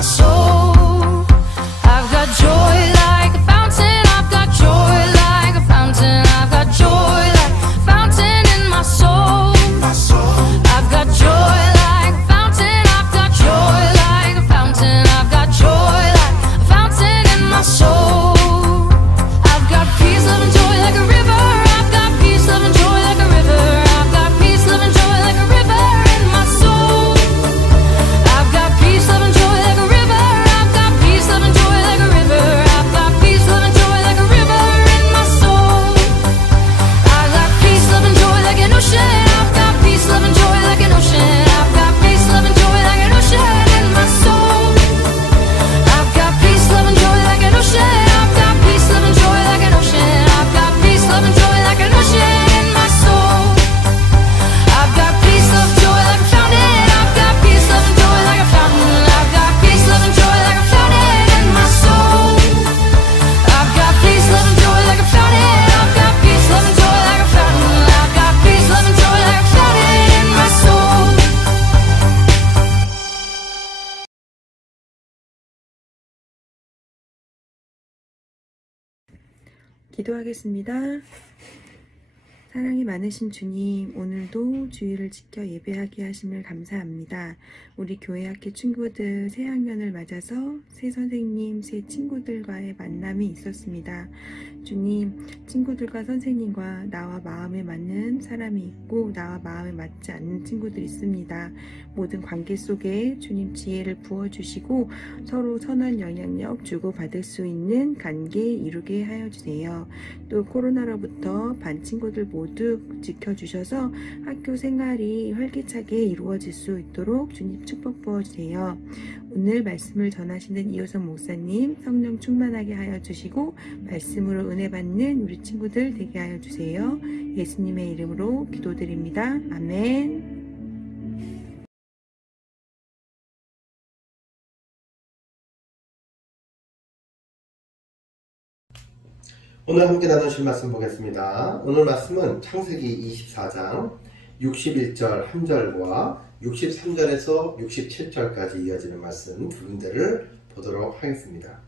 my soul. I've got joy like a fountain. I've got joy like a fountain. I've got joy like a fountain in my soul. I've got joy like a fountain. I've got joy like a fountain. I've got joy like a fountain in my soul. I've got peace, love, and joy like a river. I've got peace, love, and joy like a river. I've got peace, love, and joy like a river in my soul. I've got peace, love, and joy like a river. I've got peace, love, and joy like a river. I've got peace, love, and joy like a river in my soul. I've got peace, love, and joy like an ocean. I've got peace, love, and joy like an ocean. I've got peace, love, and joy like an ocean in my soul. I've got peace, love, and joy like an ocean. I've got peace, love, and joy like an ocean. I've got peace, love, and joy like an ocean in my soul. I've got peace, love, joy like a fountain. I've got peace, love, and joy like a fountain. I've got peace, love, and joy like a fountain in my soul. I've got peace, love, and joy like a fountain. I've got peace, love, and joy like a fountain. I've got peace, love, and joy like a fountain in my soul. 기도하겠습니다. 사랑이 많으신 주님, 오늘도 주일을 지켜 예배하게 하심을 감사합니다. 우리 교회 학교 친구들 새학년을 맞아서 새 선생님, 새 친구들과의 만남이 있었습니다. 주님, 친구들과 선생님과 나와 마음에 맞는 사람이 있고 나와 마음에 맞지 않는 친구들이 있습니다. 모든 관계 속에 주님 지혜를 부어주시고 서로 선한 영향력 주고받을 수 있는 관계 이루게 하여 주세요. 또 코로나로부터 반 친구들 모두 지켜주셔서 학교 생활이 활기차게 이루어질 수 있도록 주님 축복 부어주세요. 오늘 말씀을 전하시는 이호성 목사님 성령 충만하게 하여 주시고 말씀으로 은혜 받는 우리 친구들 되게 하여 주세요. 예수님의 이름으로 기도드립니다. 아멘. 오늘 함께 나누실 말씀 보겠습니다. 오늘 말씀은 창세기 24장 61절 1절과 63절에서 67절까지 이어지는 말씀 두 군데를 보도록 하겠습니다.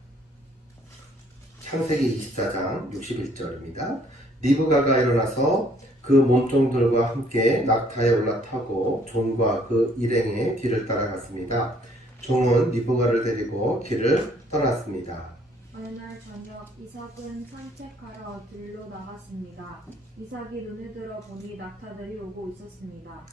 창세기 24장 61절입니다. 리브가가 일어나서 그 몸종들과 함께 낙타에 올라타고 종과 그 일행의 뒤를 따라갔습니다. 종은 리브가를 데리고 길을 떠났습니다. 어느 날 저녁 이삭은 산책하러 들로 나갔습니다. 이삭이 눈을 들어 보니 낙타들이 오고 있었습니다.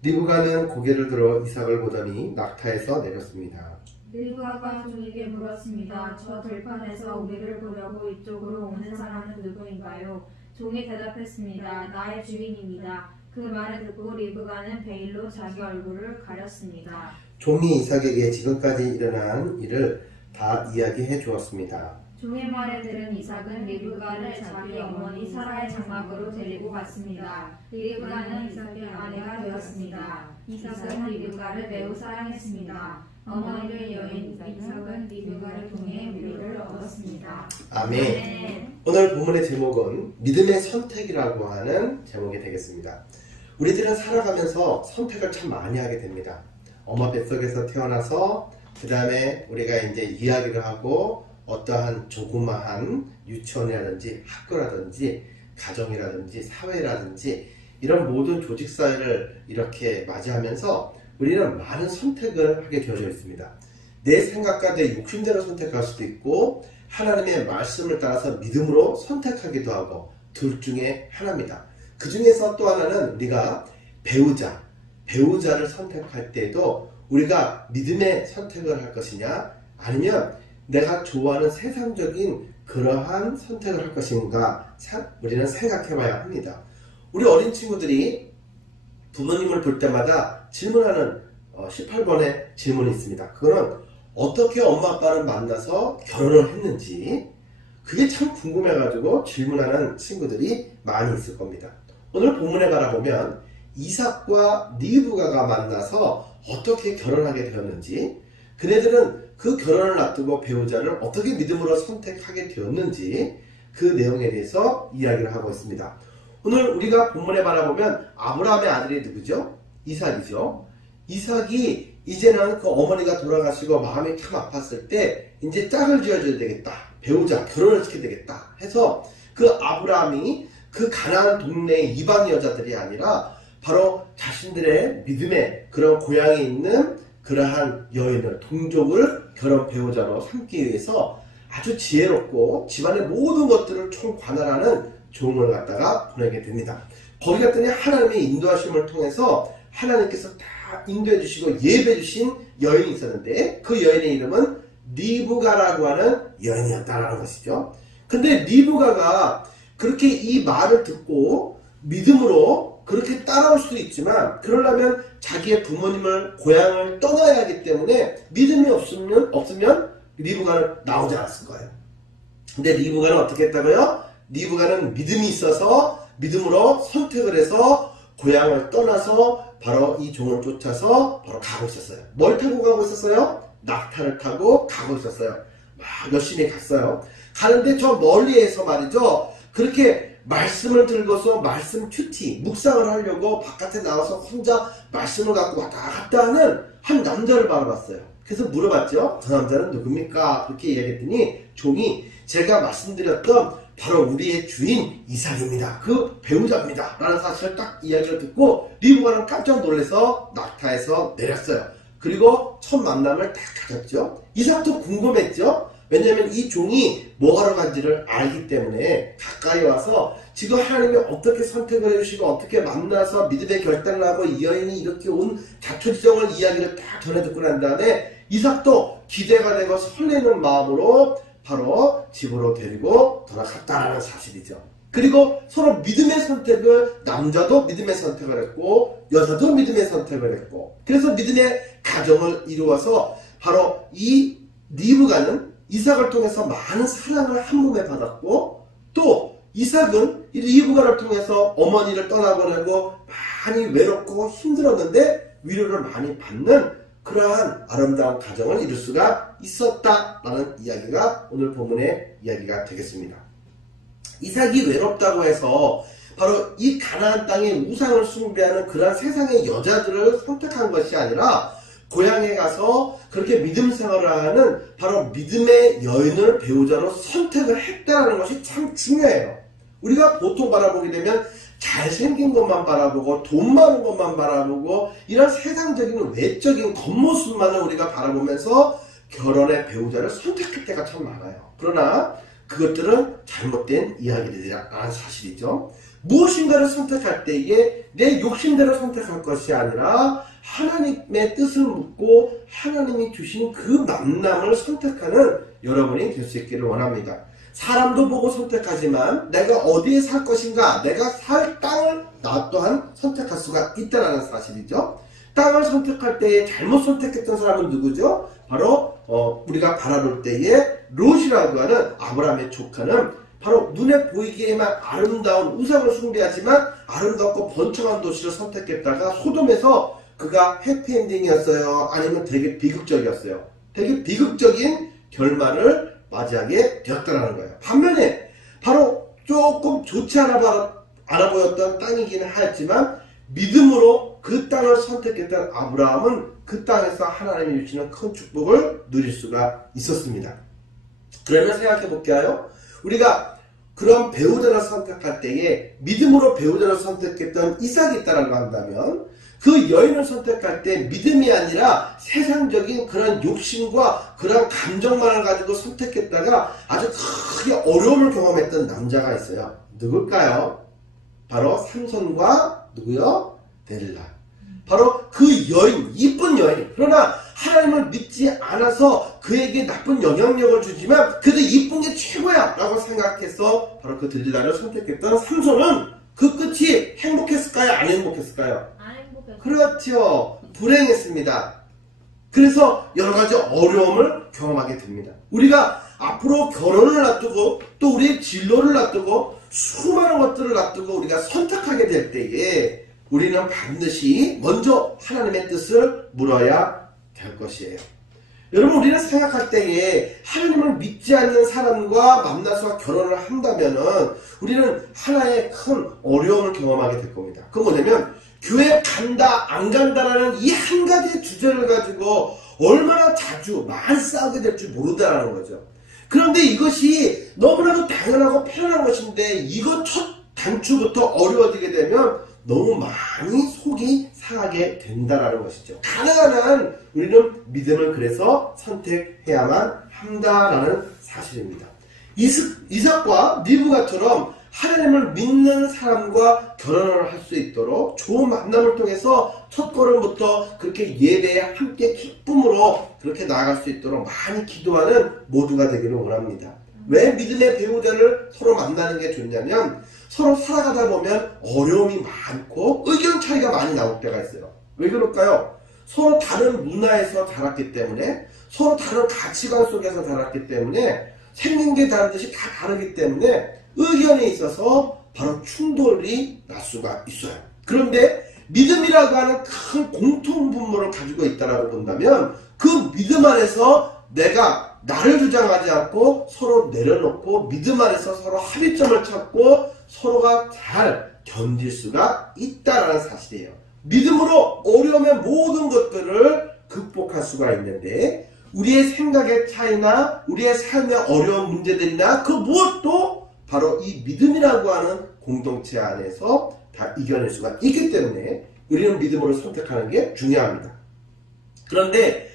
리브가는 고개를 들어 이삭을 보더니 낙타에서 내렸습니다. 리브가가 종에게 물었습니다. 저 들판에서 우리를 보려고 이쪽으로 오는 사람은 누구인가요? 종이 대답했습니다. 나의 주인입니다. 그 말을 듣고 리브가는 베일로 자기 얼굴을 가렸습니다. 종이 이삭에게 지금까지 일어난 일을 다 이야기해 주었습니다. 종의 말을 들은 이삭은 리브가를 자기 어머니 사라의 장막으로 데리고 갔습니다. 리브가는 이삭의 아내가 되었습니다. 이삭은 리브가를 매우 사랑했습니다. 어머니를 여인 이삭은 리브가를 통해 위로를 얻었습니다. 아멘. 오늘 본문의 제목은 믿음의 선택이라고 하는 제목이 되겠습니다. 우리들은 살아가면서 선택을 참 많이 하게 됩니다. 엄마 뱃속에서 태어나서 그 다음에 우리가 이제 이야기를 하고 어떠한 조그마한 유치원이라든지 학교라든지 가정이라든지 사회라든지 이런 모든 조직사회를 이렇게 맞이하면서 우리는 많은 선택을 하게 되어져 있습니다. 내 생각과 내 욕심대로 선택할 수도 있고 하나님의 말씀을 따라서 믿음으로 선택하기도 하고 둘 중에 하나입니다. 그 중에서 또 하나는 우리가 배우자를 선택할 때도 우리가 믿음의 선택을 할 것이냐 아니면 내가 좋아하는 세상적인 그러한 선택을 할 것인가 우리는 생각해 봐야 합니다. 우리 어린 친구들이 부모님을 볼 때마다 질문하는 18번의 질문이 있습니다. 그거는 어떻게 엄마 아빠를 만나서 결혼을 했는지 그게 참 궁금해가지고 질문하는 친구들이 많이 있을 겁니다. 오늘 본문에 바라보면 이삭과 리브가가 만나서 어떻게 결혼하게 되었는지 그네들은 그 결혼을 앞두고 배우자를 어떻게 믿음으로 선택하게 되었는지 그 내용에 대해서 이야기를 하고 있습니다. 오늘 우리가 본문에 바라보면 아브라함의 아들이 누구죠? 이삭이죠. 이삭이 이제는 그 어머니가 돌아가시고 마음이 참 아팠을 때 이제 짝을 지어줘야 되겠다. 배우자, 결혼을 시켜야 되겠다. 해서 그 아브라함이 그 가나안 동네의 이방 여자들이 아니라 바로 자신들의 믿음의 그런 고향에 있는 그러한 여인을, 동족을 결혼 배우자로 삼기 위해서 아주 지혜롭고 집안의 모든 것들을 총관할하는 종을 갖다가 보내게 됩니다. 거기 갔더니 하나님의 인도하심을 통해서 하나님께서 다 인도해 주시고 예배해 주신 여인이 있었는데 그 여인의 이름은 리브가라고 하는 여인이었다라는 것이죠. 근데 리브가가 그렇게 이 말을 듣고 믿음으로 그렇게 따라올 수도 있지만 그러려면 자기의 부모님을 고향을 떠나야 하기 때문에 믿음이 없으면 리브가는 나오지 않았을 거예요. 근데 리브가는 어떻게 했다고요? 리브가는 믿음이 있어서 믿음으로 선택을 해서 고향을 떠나서 바로 이 종을 쫓아서 바로 가고 있었어요. 뭘 타고 가고 있었어요? 낙타를 타고 가고 있었어요. 막 열심히 갔어요. 가는데 저 멀리에서 말이죠. 그렇게 말씀을 들고서 말씀 큐티, 묵상을 하려고 바깥에 나와서 혼자 말씀을 갖고 왔다 갔다 하는 한 남자를 바라봤어요. 그래서 물어봤죠. 저 남자는 누굽니까? 그렇게 이야기했더니 종이 제가 말씀드렸던 바로 우리의 주인 이삭입니다. 그 배우자입니다. 라는 사실을 딱 이야기를 듣고 리브가는 깜짝 놀라서 낙타에서 내렸어요. 그리고 첫 만남을 딱 가졌죠. 이삭도 궁금했죠. 왜냐하면 이 종이 뭐하러 간지를 알기 때문에 가까이 와서 지금 하나님이 어떻게 선택을 해주시고 어떻게 만나서 믿음의 결단을 하고 이 여인이 이렇게 온 자초지정을 이야기를 딱 전해 듣고 난 다음에 이삭도 기대가 되고 설레는 마음으로 바로 집으로 데리고 돌아갔다라는 사실이죠. 그리고 서로 믿음의 선택을, 남자도 믿음의 선택을 했고 여자도 믿음의 선택을 했고 그래서 믿음의 가정을 이루어서 바로 이 리브가는 이삭을 통해서 많은 사랑을 한 몸에 받았고 또 이삭은 이 리브가를 통해서 어머니를 떠나보내고 많이 외롭고 힘들었는데 위로를 많이 받는 그러한 아름다운 가정을 이룰 수가 있었다라는 이야기가 오늘 본문의 이야기가 되겠습니다. 이삭이 외롭다고 해서 바로 이 가나안 땅의 우상을 숭배하는 그러한 세상의 여자들을 선택한 것이 아니라 고향에 가서 그렇게 믿음 생활을 하는 바로 믿음의 여인을 배우자로 선택을 했다는 것이 참 중요해요. 우리가 보통 바라보게 되면 잘생긴 것만 바라보고 돈 많은 것만 바라보고 이런 세상적인 외적인 겉모습만을 우리가 바라보면서 결혼의 배우자를 선택할 때가 참 많아요. 그러나 그것들은 잘못된 이야기들이라는 사실이죠. 무엇인가를 선택할 때에 내 욕심대로 선택할 것이 아니라 하나님의 뜻을 묻고 하나님이 주신 그 만남을 선택하는 여러분이 될 수 있기를 원합니다. 사람도 보고 선택하지만 내가 어디에 살 것인가, 내가 살 땅을 나 또한 선택할 수가 있다는 사실이죠. 땅을 선택할 때에 잘못 선택했던 사람은 누구죠? 바로 우리가 바라볼 때에 롯이라고 하는 아브라함의 조카는 바로 눈에 보이기에만 아름다운 우상을 숭배하지만 아름답고 번창한 도시를 선택했다가 소돔에서 그가 해피엔딩이었어요? 아니면 되게 비극적이었어요? 되게 비극적인 결말을 맞이하게 되었다는 거예요. 반면에 바로 조금 좋지 않아 보였던 땅이기는 하였지만 믿음으로 그 땅을 선택했던 아브라함은 그 땅에서 하나님이 주시는 큰 축복을 누릴 수가 있었습니다. 그러면 생각해 볼게요. 우리가 그런 배우자를 선택할 때에 믿음으로 배우자를 선택했던 이삭이 있다라고 한다면 그 여인을 선택할 때 믿음이 아니라 세상적인 그런 욕심과 그런 감정만을 가지고 선택했다가 아주 크게 어려움을 경험했던 남자가 있어요. 누굴까요? 바로 삼손과 누구요? 데릴라. 바로 그 여인, 이쁜 여인. 그러나 하나님을 믿지 않아서 그에게 나쁜 영향력을 주지만 그래도 이쁜 게 최고야 라고 생각해서 바로 그 데릴라를 선택했던 삼손은 그 끝이 행복했을까요? 안 행복했을까요? 그렇죠. 불행했습니다. 그래서 여러가지 어려움을 경험하게 됩니다. 우리가 앞으로 결혼을 놔두고 또 우리의 진로를 놔두고 수많은 것들을 놔두고 우리가 선택하게 될 때에 우리는 반드시 먼저 하나님의 뜻을 물어야 될 것이에요. 여러분, 우리는 생각할 때에 하나님을 믿지 않는 사람과 만나서 결혼을 한다면은 우리는 하나의 큰 어려움을 경험하게 될 겁니다. 그건 뭐냐면 교회 간다 안 간다라는 이 한 가지 주제를 가지고 얼마나 자주 많이 싸우게 될 줄 모른다는 거죠. 그런데 이것이 너무나도 당연하고 편안한 것인데 이것 첫 단추부터 어려워지게 되면 너무 많이 속이 상하게 된다라는 것이죠. 가능한 한 우리는 믿음을 그래서 선택해야만 한다라는 사실입니다. 이삭과 리브가처럼 하나님을 믿는 사람과 결혼을 할 수 있도록 좋은 만남을 통해서 첫 걸음부터 그렇게 예배에 함께 기쁨으로 그렇게 나아갈 수 있도록 많이 기도하는 모두가 되기를 원합니다. 왜 믿음의 배우자를 서로 만나는 게 좋냐면 서로 살아가다 보면 어려움이 많고 의견 차이가 많이 나올 때가 있어요. 왜 그럴까요? 서로 다른 문화에서 자랐기 때문에 서로 다른 가치관 속에서 자랐기 때문에 생긴 게 다른 듯이 다 다르기 때문에 의견에 있어서 바로 충돌이 날 수가 있어요. 그런데 믿음이라고 하는 큰 공통분모를 가지고 있다고 본다면 그 믿음 안에서 내가 나를 주장하지 않고 서로 내려놓고 믿음 안에서 서로 합의점을 찾고 서로가 잘 견딜 수가 있다는 사실이에요. 믿음으로 어려움의 모든 것들을 극복할 수가 있는데 우리의 생각의 차이나 우리의 삶의 어려운 문제들이나 그 무엇도 바로 이 믿음이라고 하는 공동체 안에서 다 이겨낼 수가 있기 때문에 우리는 믿음으로 선택하는 게 중요합니다. 그런데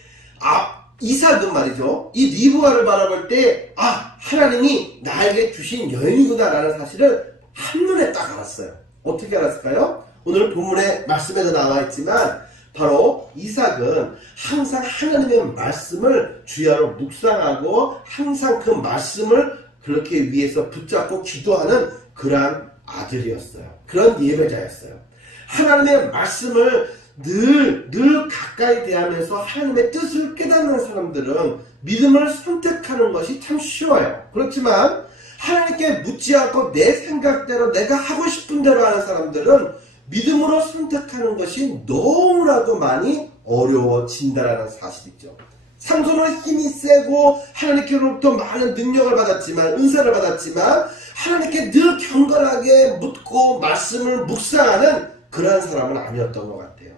이삭은 말이죠. 이 리브가를 바라볼 때 하나님이 나에게 주신 여인이구나 라는 사실을 한눈에 딱 알았어요. 어떻게 알았을까요? 오늘 본문의 말씀에도 나와 있지만 바로 이삭은 항상 하나님의 말씀을 주야로 묵상하고 항상 그 말씀을 그렇게 위해서 붙잡고 기도하는 그러한 아들이었어요. 그런 예배자였어요. 하나님의 말씀을 늘 가까이 대하면서 하나님의 뜻을 깨닫는 사람들은 믿음을 선택하는 것이 참 쉬워요. 그렇지만 하나님께 묻지 않고 내 생각대로 내가 하고 싶은 대로 하는 사람들은 믿음으로 선택하는 것이 너무나도 많이 어려워진다는 사실이죠. 삼손은 힘이 세고 하나님께로부터 많은 능력을 받았지만 은사를 받았지만 하나님께 늘 경건하게 묻고 말씀을 묵상하는 그러한 사람은 아니었던 것 같아요.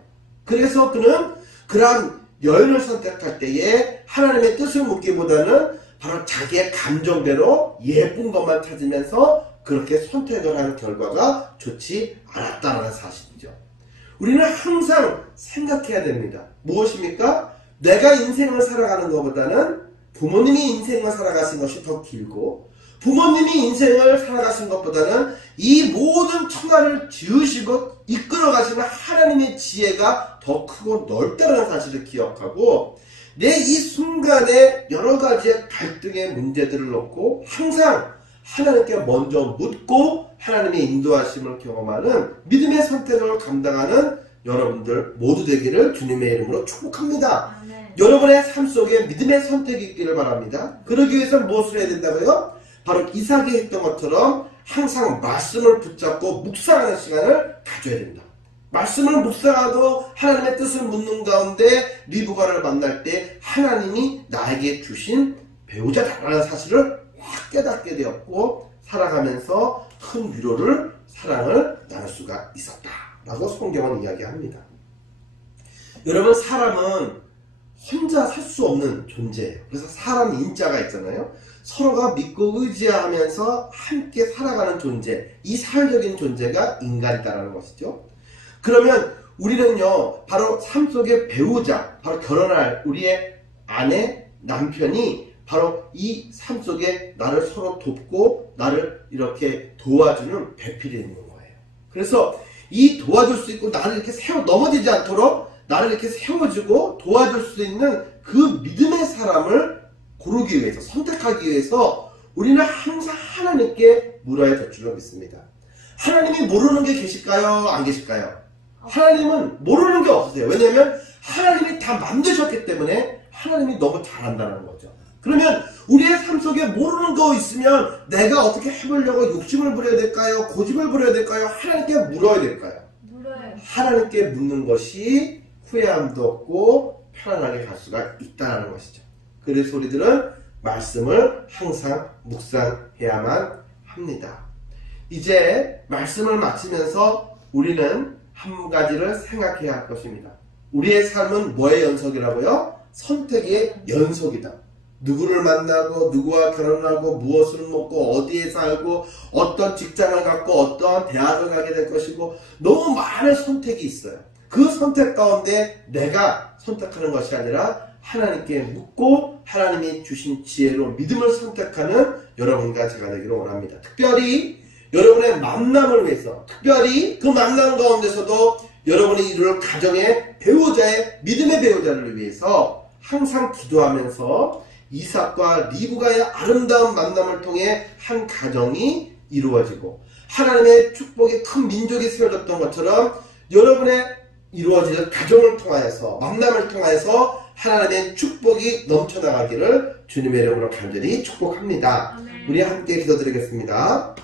그래서 그는 그러한 여인을 선택할 때에 하나님의 뜻을 묻기보다는 바로 자기의 감정대로 예쁜 것만 찾으면서 그렇게 선택을 하는 결과가 좋지 않았다는 사실이죠. 우리는 항상 생각해야 됩니다. 무엇입니까? 내가 인생을 살아가는 것보다는 부모님이 인생을 살아가신 것이 더 길고 부모님이 인생을 살아가신 것보다는 이 모든 천하를 지으시고 이끌어 가시는 하나님의 지혜가 더 크고 넓다는 사실을 기억하고 내 이 순간에 여러 가지의 갈등의 문제들을 놓고 항상 하나님께 먼저 묻고 하나님의 인도하심을 경험하는 믿음의 선택을 감당하는 여러분들 모두 되기를 주님의 이름으로 축복합니다. 여러분의 삶 속에 믿음의 선택이 있기를 바랍니다. 그러기 위해서 무엇을 해야 된다고요? 바로 이삭이 했던 것처럼 항상 말씀을 붙잡고 묵상하는 시간을 가져야 된다. 말씀을 묵상하고 하나님의 뜻을 묻는 가운데 리브가를 만날 때 하나님이 나에게 주신 배우자다라는 사실을 확 깨닫게 되었고 살아가면서 큰 위로를 사랑을 나눌 수가 있었다라고 성경은 이야기합니다. 여러분 사람은 혼자 살 수 없는 존재예요. 그래서 사람 인자가 있잖아요. 서로가 믿고 의지하면서 함께 살아가는 존재, 이 사회적인 존재가 인간이다라는 것이죠. 그러면 우리는요 바로 삶 속의 배우자, 바로 결혼할 우리의 아내, 남편이 바로 이 삶 속에 나를 서로 돕고 나를 이렇게 도와주는 배필이 있는 거예요. 그래서 이 도와줄 수 있고 나를 이렇게 넘어지지 않도록 나를 이렇게 세워주고 도와줄 수 있는 그 믿음의 사람을 고르기 위해서, 선택하기 위해서 우리는 항상 하나님께 물어야 될 줄로 믿습니다. 하나님이 모르는 게 계실까요? 안 계실까요? 하나님은 모르는 게 없으세요. 왜냐하면 하나님이 다 만드셨기 때문에 하나님이 너무 잘한다는 거죠. 그러면 우리의 삶 속에 모르는 거 있으면 내가 어떻게 해보려고 욕심을 부려야 될까요? 고집을 부려야 될까요? 하나님께 물어야 될까요? 하나님께 묻는 것이 후회함도 없고 편안하게 갈 수가 있다는 것이죠. 그래서 우리들은 말씀을 항상 묵상해야만 합니다. 이제 말씀을 마치면서 우리는 한 가지를 생각해야 할 것입니다. 우리의 삶은 뭐의 연속이라고요? 선택의 연속이다. 누구를 만나고 누구와 결혼하고 무엇을 먹고 어디에 살고 어떤 직장을 갖고 어떠한 대학을 가게 될 것이고 너무 많은 선택이 있어요. 그 선택 가운데 내가 선택하는 것이 아니라 하나님께 묻고 하나님이 주신 지혜로 믿음을 선택하는 여러분과 제가 되기를 원합니다. 특별히 여러분의 만남을 위해서, 특별히 그 만남 가운데서도 여러분이 이룰 가정의 배우자의 믿음의 배우자를 위해서 항상 기도하면서 이삭과 리브가의 아름다운 만남을 통해 한 가정이 이루어지고 하나님의 축복의 큰 민족이 세워졌던 것처럼 여러분의 이루어지는 가정을 통하여서 만남을 통하여서 하나님의 축복이 넘쳐나가기를 주님의 이름으로 간절히 축복합니다. 우리 함께 기도드리겠습니다.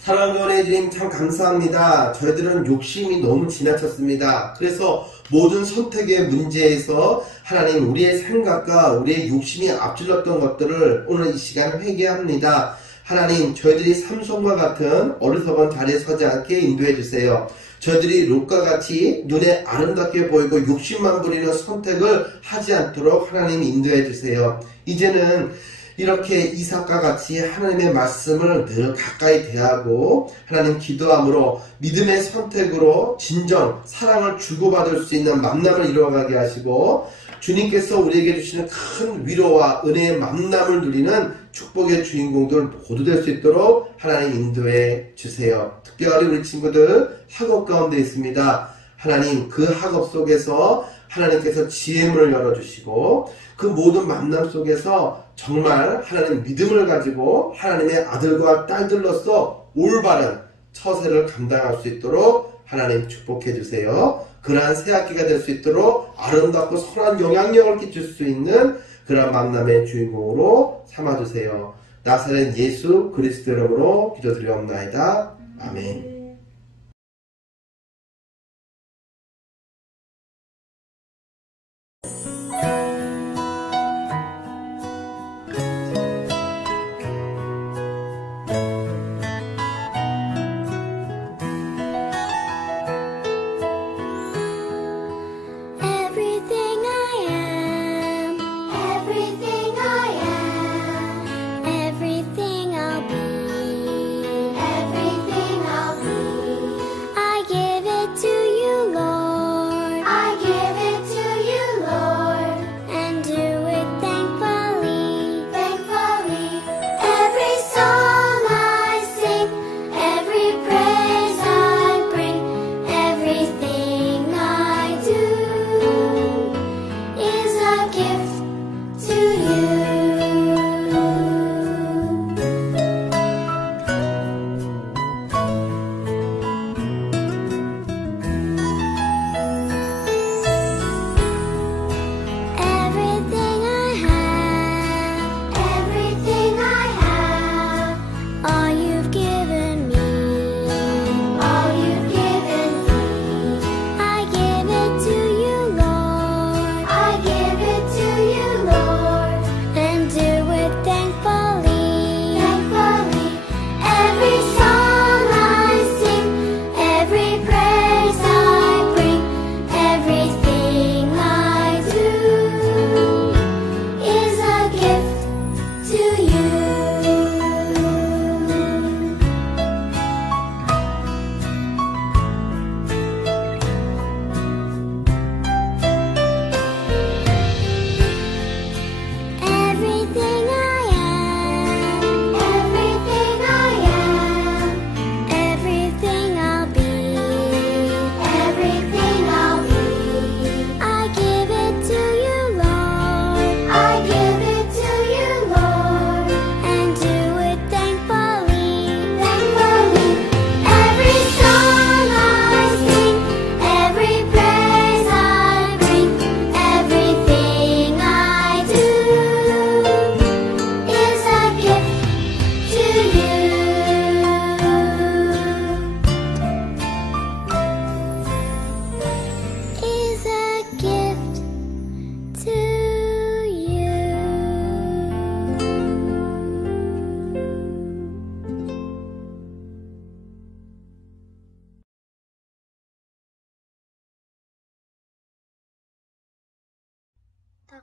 사랑하는 은혜의 주님 참 감사합니다. 저희들은 욕심이 너무 지나쳤습니다. 그래서 모든 선택의 문제에서 하나님 우리의 생각과 우리의 욕심이 앞질렀던 것들을 오늘 이 시간 회개합니다. 하나님 저희들이 삼손과 같은 어리석은 자리에 서지 않게 인도해 주세요. 저희들이 롯과 같이 눈에 아름답게 보이고 욕심만 부리는 선택을 하지 않도록 하나님 인도해 주세요. 이제는 이렇게 이삭과 같이 하나님의 말씀을 늘 가까이 대하고 하나님 기도함으로 믿음의 선택으로 진정 사랑을 주고받을 수 있는 만남을 이루어가게 하시고 주님께서 우리에게 주시는 큰 위로와 은혜의 만남을 누리는 축복의 주인공들 모두 될 수 있도록 하나님 인도해 주세요. 특별히 우리 친구들 학업 가운데 있습니다. 하나님 그 학업 속에서 하나님께서 지혜문을 열어주시고 그 모든 만남 속에서 정말 하나님 믿음을 가지고 하나님의 아들과 딸들로서 올바른 처세를 감당할 수 있도록 하나님 축복해 주세요. 그러한 새학기가 될 수 있도록 아름답고 선한 영향력을 끼칠 수 있는 그러한 만남의 주인공으로 삼아주세요. 나사렛 예수 그리스도 이름으로 기도드리옵나이다. 아멘.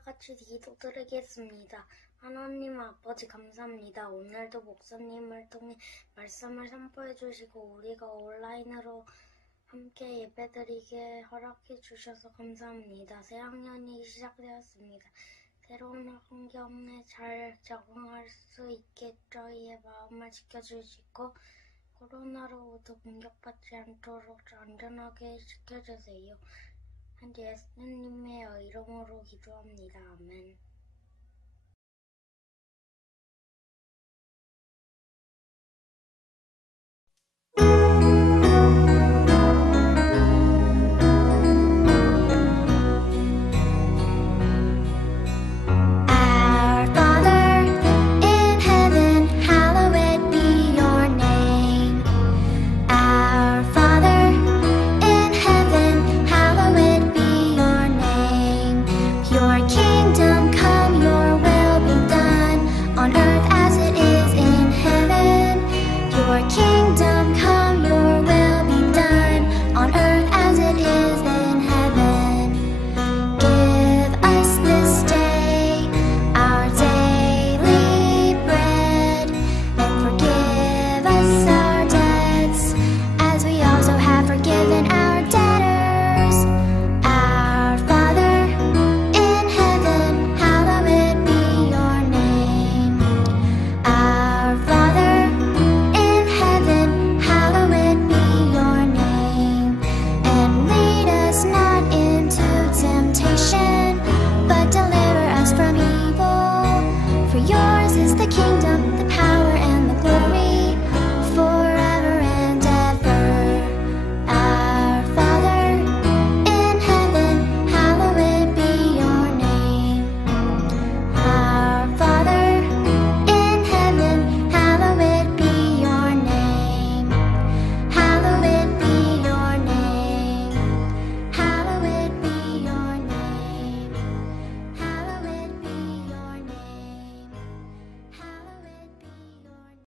같이 기도드리겠습니다. 하나님 아버지 감사합니다. 오늘도 목사님을 통해 말씀을 선포해 주시고 우리가 온라인으로 함께 예배드리게 허락해 주셔서 감사합니다. 새학년이 시작되었습니다. 새로운 환경에 잘 적응할 수 있게 저희의 마음을 지켜주시고 코로나로부터 공격받지 않도록 안전하게 지켜주세요. 예수님의 이름으로 기도합니다. 아멘.